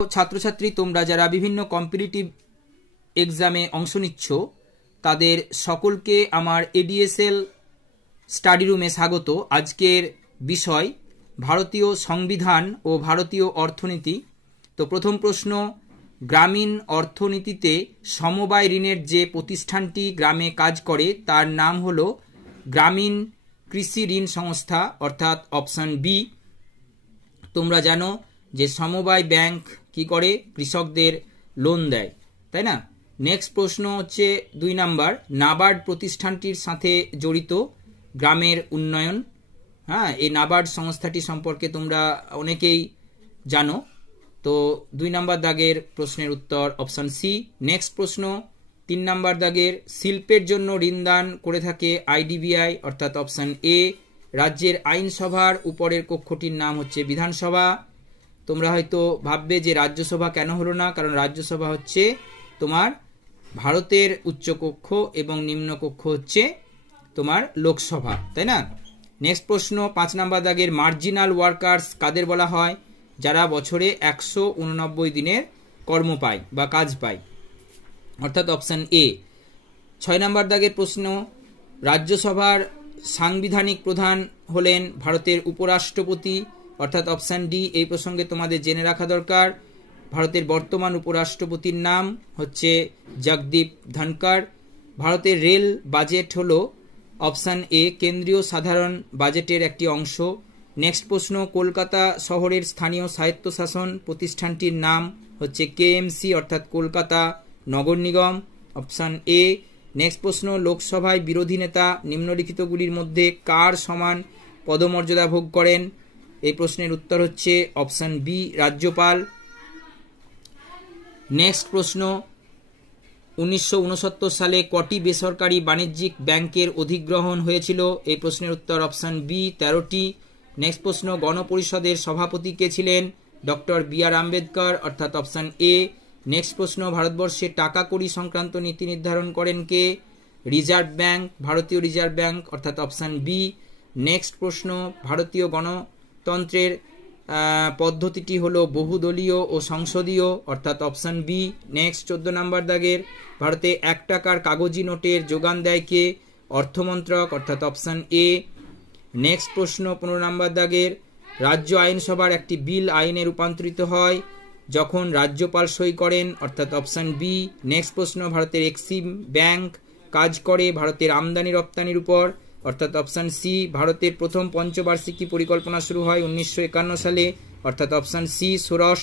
ছাত্রছাত্রী তোমরা যারা বিভিন্ন কম্পিটিটিভ এক্সামে অংশ নিচ্ছ তাদের সকলকে আমার এডিএসএল স্টাডি রুমে স্বাগত। আজকের বিষয় ভারতীয় সংবিধান ও ভারতীয় অর্থনীতি। তো প্রথম প্রশ্ন, গ্রামীণ অর্থনীতিতে সমবায় ঋণের যে প্রতিষ্ঠানটি গ্রামে কাজ করে তার নাম হলো গ্রামীণ কৃষি ঋণ সংস্থা, অর্থাৎ অপশন বি। তোমরা জানো যে সমবায় ব্যাংক কি করে, কৃষকদের লোন দেয়, তাই না? নেক্সট প্রশ্ন হচ্ছে 2 নাম্বার, নাবার্ড প্রতিষ্ঠানটির সাথে জড়িত গ্রামের উন্নয়ন। হ্যাঁ, এই নাবার্ড সংস্থাটি সম্পর্কে তোমরা অনেকেই জানো। তো 2 নাম্বার দাগের প্রশ্নের উত্তর অপশন সি। নেক্সট প্রশ্ন 3 নাম্বার দাগের, শিল্পের জন্য ঋণদান করে থাকে আইডিবিআই, অর্থাৎ অপশন এ। রাজ্যের আইনসভার উপরের কক্ষটির নাম হচ্ছে বিধানসভা। তোমরা হয়তো ভাববে যে রাজ্যসভা কেন হলো না, কারণ রাজ্যসভা হচ্ছে তোমার ভারতের উচ্চকক্ষ এবং নিম্নকক্ষ হচ্ছে তোমার লোকসভা, তাই না? নেক্সট প্রশ্ন 5 নাম্বার দাগের, মার্জিনাল ওয়ার্কার্স কাদের বলা হয়? যারা বছরে 189 দিনের কর্ম পায় বা কাজ পায়, অর্থাৎ অপশন এ। 6 নাম্বার দাগের প্রশ্ন, রাজ্যসভার সাংবিধানিক প্রধান হলেন ভারতের উপরাষ্ট্রপতি, অর্থাৎ অপশন ডি। এই প্রসঙ্গে তোমাদের জেনে রাখা দরকার, ভারতের বর্তমান উপরাষ্ট্রপতির নাম হচ্ছে জগদীপ ধনকর। ভারতের রেল বাজেট হলো অপশন এ, কেন্দ্রীয় সাধারণ বাজেটের একটি অংশ। নেক্সট প্রশ্ন, কলকাতা শহরের স্থানীয় স্বায়ত্তশাসন প্রতিষ্ঠানটির নাম হচ্ছে কেএমসি, অর্থাৎ কলকাতা নগর নিগম, অপশন এ। নেক্সট প্রশ্ন, লোকসভায় বিরোধী নেতা নিম্নলিখিতগুলির মধ্যে কার সমান পদমর্যাদা ভোগ করেন? এই প্রশ্নের উত্তর হচ্ছে অপশন বি, রাজ্যপাল। নেক্সট প্রশ্ন, 1969 সালে কটি বেসরকারি বাণিজ্যিক ব্যাংকের অধিগ্রহণ হয়েছিল? এই প্রশ্নের উত্তর অপশন বি, 13টি। নেক্সট প্রশ্ন, গণপরিষদের সভাপতি কে ছিলেন? Doctor B.R.. আম্বেদকর, অর্থাৎ অপশন এ। নেক্সট প্রশ্ন, ভারতবর্ষে টাকা কড়ি সংক্রান্ত নীতি নির্ধারণ করেন কে? রিজার্ভ ব্যাংক, ভারতীয় রিজার্ভ ব্যাংক, অর্থাৎ অপশন বি। নেক্সট প্রশ্ন, ভারতীয় গণতন্ত্রের পদ্ধতিটি হলো বহুদলীয় ও সংসদীয়, অর্থাৎ অপশন বি। নেক্সট 14 নাম্বার দাগের, ভারতে 1 টাকার কাগজি নোটের যোগান দেয় কে? অর্থমন্ত্রক, অর্থাৎ অপশন এ। নেক্সট প্রশ্ন 15 নাম্বার দাগের, রাজ্য আইনসভার একটি বিল আইনে রূপান্তরিত হয় যখন রাজ্যপাল সই করেন, অর্থাৎ অপশন বি। নেক্সট প্রশ্ন, ভারতের এক্সিম ব্যাংক কাজ করে ভারতের আমদানি রপ্তানির উপর, অর্থাৎ অপশন সি। ভারতের প্রথম পঞ্চবার্ষিকী পরিকল্পনা শুরু হয় 1951 সালে, অর্থাৎ অপশন সি, ষোড়শ